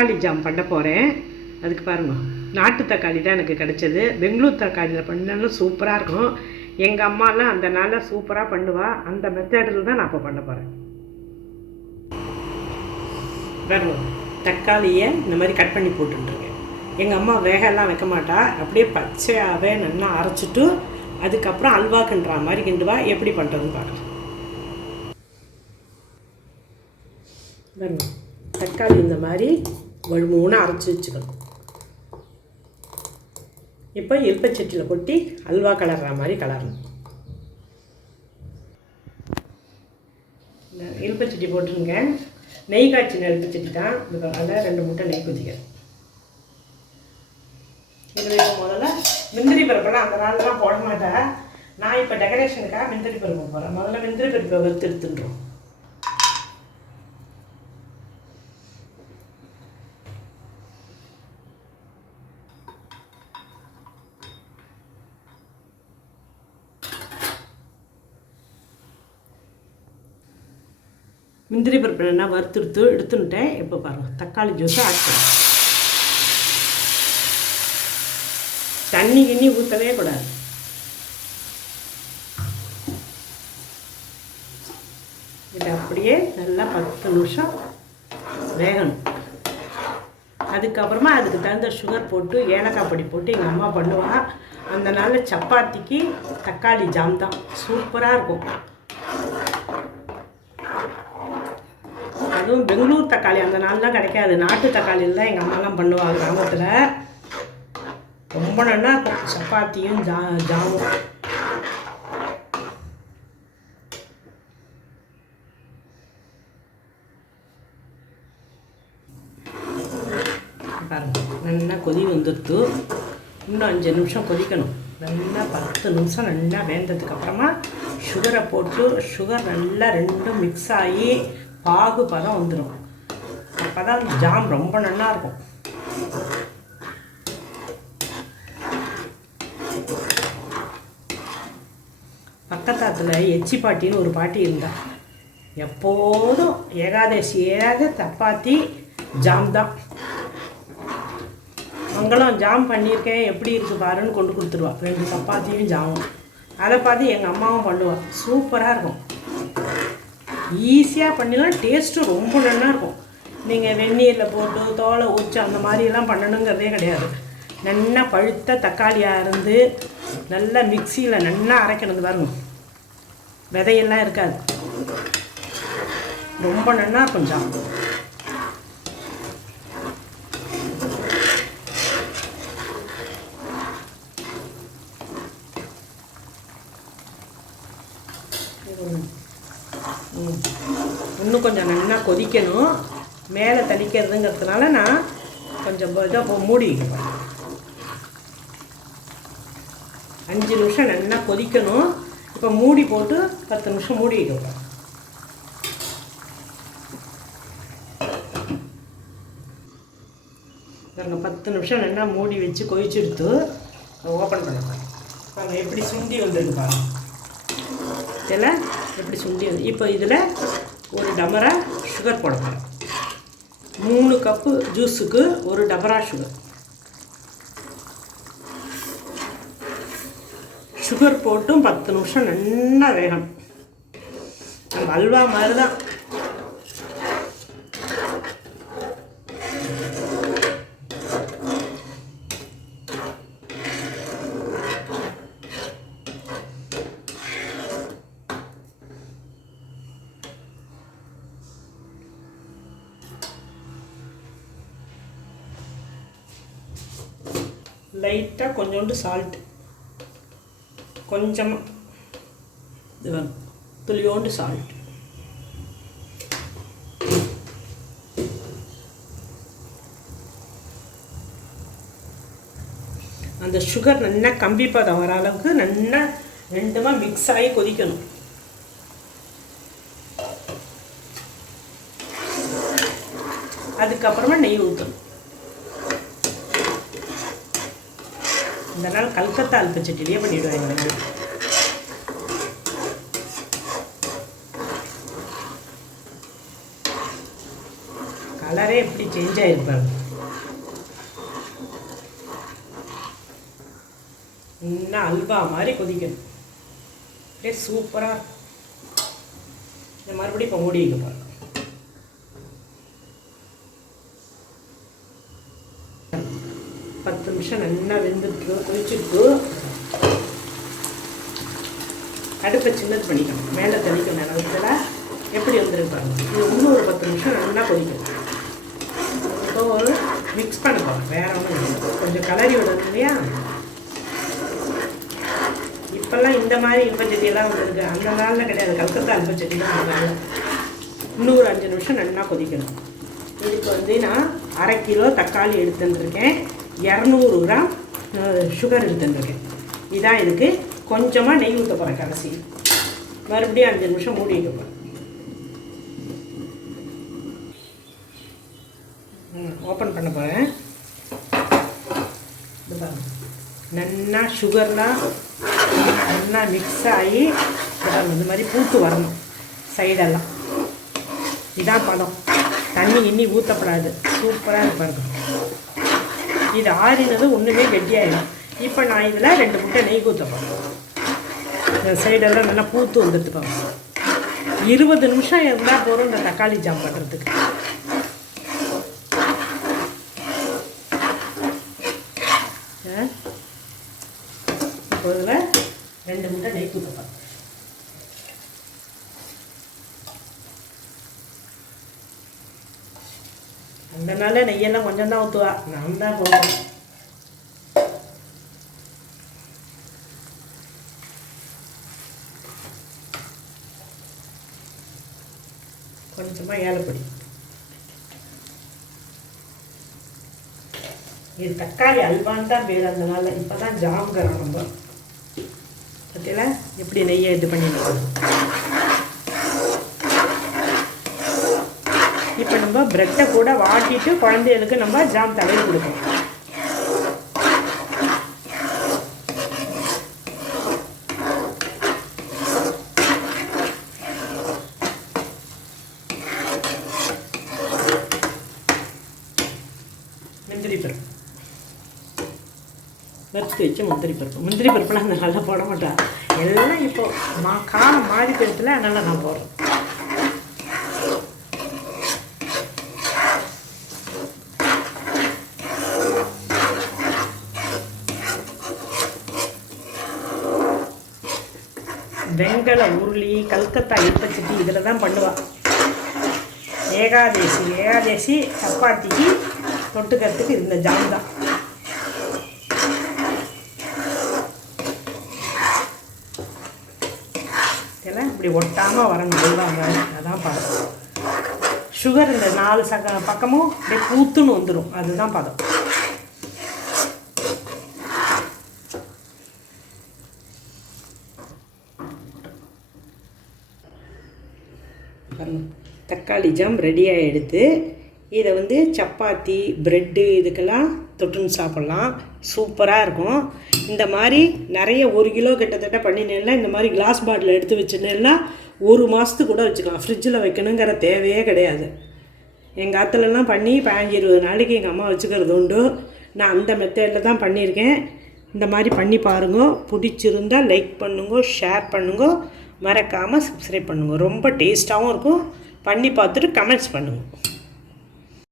தக்காளி ஜாம் பண்ண போகிறேன். அதுக்கு பாருங்கள், நாட்டு தக்காளி தான் எனக்கு கிடச்சது. பெங்களூர் தக்காளியில் பண்ணாலும் சூப்பராக இருக்கும். எங்கள் அம்மாலாம் அந்த நாளில் சூப்பராக பண்ணுவாள். அந்த மெத்தடில் தான் நான் இப்போ பண்ண போகிறேன். பாருங்கள், தக்காளியை இந்த மாதிரி கட் பண்ணி போட்டுருக்கேன். எங்கள் அம்மா வேகலாம் வைக்க மாட்டா, அப்படியே பச்சையாகவே நல்லா அரைச்சிட்டு அதுக்கப்புறம் அல்வா கிண்டுற மாதிரி கிண்டுவா. எப்படி பண்ணுறதுன்னு பார்க்கலாம். பாருங்கள், தக்காளி இந்த மாதிரி வழுமூணு அரைச்சி வச்சுக்கணும். இப்போ எலுப்பச்சட்டியில் கொட்டி அல்வா கலர்ற மாதிரி கலரணும். எலுப்பச்சட்டி போட்டுருங்க. நெய் காய்ச்சின எலுப்பச்சட்டி தான். அதில் 2 முட்டை நெய் குதிக்கிறேன். இதில் இப்போ முதல்ல முந்திரி பருப்பெல்லாம் அந்த நாள்லாம் போட மாட்டேன். நான் இப்போ டெக்கரேஷனுக்காக முந்திரி பருப்பு போடுறேன். முதல்ல முந்திரி பருப்பை வறுத்து எடுத்துட்டுருவோம். முந்திரி பருப்பு என்ன வறுத்து எடுத்துட்டேன். இப்போ பாருங்கள், தக்காளி ஜூஸை ஆட் பண்ணுறேன். தண்ணி கிண்ணி ஊற்றவே கூடாது. இதை அப்படியே நல்லா 10 நிமிஷம் வேகணும். அதுக்கப்புறமா அதுக்கு தகுந்த சுகர் போட்டு ஏலக்காய் பொடி போட்டு எங்கள் அம்மா பண்ணுவாள். அந்த நாளில் சப்பாத்திக்கு தக்காளி ஜாம் தான் சூப்பராக இருக்கும். அதுவும் பெங்களூர் தக்காளி அந்த நாள்லாம் கிடைக்காது. நாட்டு தக்காளியில் தான் எங்கள் அம்மாலாம் பண்ணுவாங்க கிராமத்தில். ரொம்ப நல்லா இருக்கும் சப்பாத்தியும் ஜாமும். பாருங்கள், நல்லா கொதி வந்துடுத்து. இன்னும் 5 நிமிஷம் கொதிக்கணும். நல்லா 10 நிமிஷம் நல்லா வேந்ததுக்கப்புறமா சுகரை போட்டு சுகர் நல்லா ரெண்டும் மிக்ஸ் ஆகி பாகு பதம் வந்துடும். அப்போ தான் ஜாம் ரொம்ப நல்லா இருக்கும். பக்கத்தாத்தில் எச்சி பாட்டின்னு ஒரு பாட்டி இருந்தா. எப்போதும் ஏகாதசியாக சப்பாத்தி ஜாம் தான். மங்களம் ஜாம் பண்ணியிருக்கேன், எப்படி இருக்குது பாருன்னு கொண்டு கொடுத்துருவா. 2 சப்பாத்தியும் ஜாமும். அதை பார்த்து எங்கள் அம்மாவும் பண்ணுவாள். சூப்பராக இருக்கும். ஈஸியாக பண்ணிடலாம். டேஸ்ட்டு ரொம்ப நல்லா இருக்கும். நீங்கள் வெந்நீரில் போட்டு தோலை ஊற்றி அந்த மாதிரிலாம் பண்ணணுங்கிறதே கிடையாது. நல்லா பழுத்த தக்காளியாக இருந்து நல்லா மிக்சியில் நல்லா அரைக்கணும். பாருங்க, விதையெல்லாம் இருக்காது. ரொம்ப நல்லா இருக்கும் ஜாம். இன்னும் கொஞ்சம் நல்லா கொதிக்கணும். மேலே தளிக்கிறதுங்கிறதுனால நான் கொஞ்சம் இதாக மூடி வைக்கிறேன். 5 நிமிஷம் நல்லா கொதிக்கணும். இப்போ மூடி போட்டு 10 நிமிஷம் மூடி வைக்கிறேன். பாருங்கள், 10 நிமிஷம் நல்லா மூடி வச்சு கொதிச்செடுத்து ஓப்பன் பண்ணுறேன். பாருங்கள் எப்படி சுண்டி வந்துருக்கு. பாருங்கள் இதில் எப்படி சுண்டி வந்து. இப்போ இதில் ஒரு டபரா சுகர் போட போகிறேன். 3 கப்பு ஜூஸுக்கு 1 டபரா சுகர். சுகர் போட்டும் 10 நிமிஷம் நல்லா வேகணும். நம்ம அல்வா மாதிரி தான். லைட்டாக கொஞ்சோண்டு சால்ட்டு, கொஞ்சமாக இது துளியோண்டு சால்ட். அந்த சுகர் நல்லா கம்பி பதம் வர அளவுக்கு நல்லா ரெண்டுமா மிக்ஸ் ஆகி கொதிக்கணும். அதுக்கப்புறமா நெய் ஊற்றணும். இந்த நாள் கல்கத்தா அல்பச்சட்டிலேயே பண்ணிவிடுவாங்க. கலரே எப்படி சேஞ்ச் ஆகிருப்பாரு. இன்னும் அல்வா மாதிரி கொதிக்கணும். அப்படியே சூப்பராக. இந்த மறுபடியும் இப்போ மூடி வைக்க பாருங்க. பத்து நிமிஷம் நல்லா வெந்துட்டு கொதிச்சுட்டு அடுப்பை சின்னது பண்ணிக்கணும். மேலே தெளிக்கணும் நிலத்தில் எப்படி வந்துருப்பாங்க. இது இன்னும் ஒரு 10 நிமிஷம் நல்லா கொதிக்கணும். இப்போ ஒரு மிக்ஸ் பண்ண போகிறோம். வேறு ஒன்றும் இல்லை, கொஞ்சம் கலரி விடணும் இல்லையா. இப்போல்லாம் இந்த மாதிரி இல்பச்சட்டியெல்லாம் வந்துருக்கு. அந்த நாளில் கிடையாது, கல்கத்தா இல்பச்சட்டி தான் வந்தாங்க. இன்னும் ஒரு 5 நிமிஷம் நல்லா கொதிக்கணும். இதுக்கு வந்து நான் 1/2 கிலோ தக்காளி எடுத்துட்டுருக்கேன், 200 கிராம் சுகர் எடுத்துட்டுருக்கேன். இதான் இதுக்கு கொஞ்சமாக நெய் ஊற்ற போகிறேன் கடைசி. மறுபடியும் 5 நிமிஷம் மூடி வைக்க போகிறேன். ஓப்பன் பண்ண போகிறேன். நல்லா சுகர்லாம் நல்லா மிக்ஸ் ஆகி இந்த மாதிரி பூத்து வரணும் சைடெல்லாம். இதான் பதம். தண்ணி இன்னி ஊற்றப்படாது. சூப்பராக இருப்பாங்க. இது ஆறினது ஒன்றுமே கெட்டியாயிடும். இப்போ நான் இதில் 2 முட்டை நெய் ஊற்றப்போம். இந்த சைடெல்லாம் நல்லா பூத்து வந்துட்டுப்பாங்க. 20 நிமிஷம் இருந்தால் போகிறோம் இந்த தக்காளி ஜாம் பண்ணுறதுக்கு. இப்போ இதில் 2 முட்டை நெய் ஊற்றப்போம். அதனால நெய்யெல்லாம் கொஞ்சம் தான் ஊற்றுவா, நான் தான் போடுவேன். கொஞ்சமாக ஏலப்பொடி. இது தக்காளி அல்வான்னு தான் பேர். அதனால இப்போ தான் ஜாம்கரம் நம்ம பற்றில எப்படி நெய்யை இது பண்ணிடலாம். இப்போ நம்ம ப்ரெட்டை கூட வாட்டிட்டு குழந்தைகளுக்கு நம்ம ஜாம் தடவி கொடுக்கணும். முந்திரி பருப்பு வறுத்து வச்சு முந்திரி பருப்புலாம் நல்லா போட மாட்டேன். எல்லாம் இப்போ காலம் மாறி போயிடுத்துல, அதனால் நான் போடுறேன். வெங்கல உருளி கல்கத்தா இல்பச்சட்டி இதில் தான் பண்ணுவாள். ஏகாதேசி சப்பாத்திக்கு தொட்டுக்கிறதுக்கு இந்த ஜாம் தான். இதெல்லாம் இப்படி ஒட்டாமல் வரணும். அதான் பதம். சுகர் இந்த 4 பக்கமும் அப்படியே பூத்துன்னு வந்துடும். அதுதான் பதம். தக்காளி ஜாம் ரெடியாக எடுத்து இதை வந்து சப்பாத்தி ப்ரெட்டு இதுக்கெல்லாம் தொட்டுன்னு சாப்பிட்லாம். சூப்பராக இருக்கும். இந்த மாதிரி நிறைய 1 கிலோ கிட்டத்தட்ட பண்ணினேன்னா இந்த மாதிரி கிளாஸ் பாட்டில் எடுத்து வச்சுனேன்னா 1 மாதத்துக்கு கூட வச்சுக்கலாம். ஃப்ரிட்ஜில் வைக்கணுங்கிற தேவையே கிடையாது. எங்கள் ஆற்றுலலாம் பண்ணி 15-20 நாளைக்கு எங்கள் அம்மா வச்சுக்கிறது உண்டு. நான் அந்த மெத்தடில் தான் பண்ணியிருக்கேன். இந்த மாதிரி பண்ணி பாருங்க. பிடிச்சிருந்தால் லைக் பண்ணுங்க, ஷேர் பண்ணுங்க, மறக்காமல் சப்ஸ்கிரைப் பண்ணுங்க. ரொம்ப டேஸ்ட்டாகவும் இருக்கும். பண்ணி பார்த்துட்டு கமெண்ட்ஸ் பண்ணுங்கள்.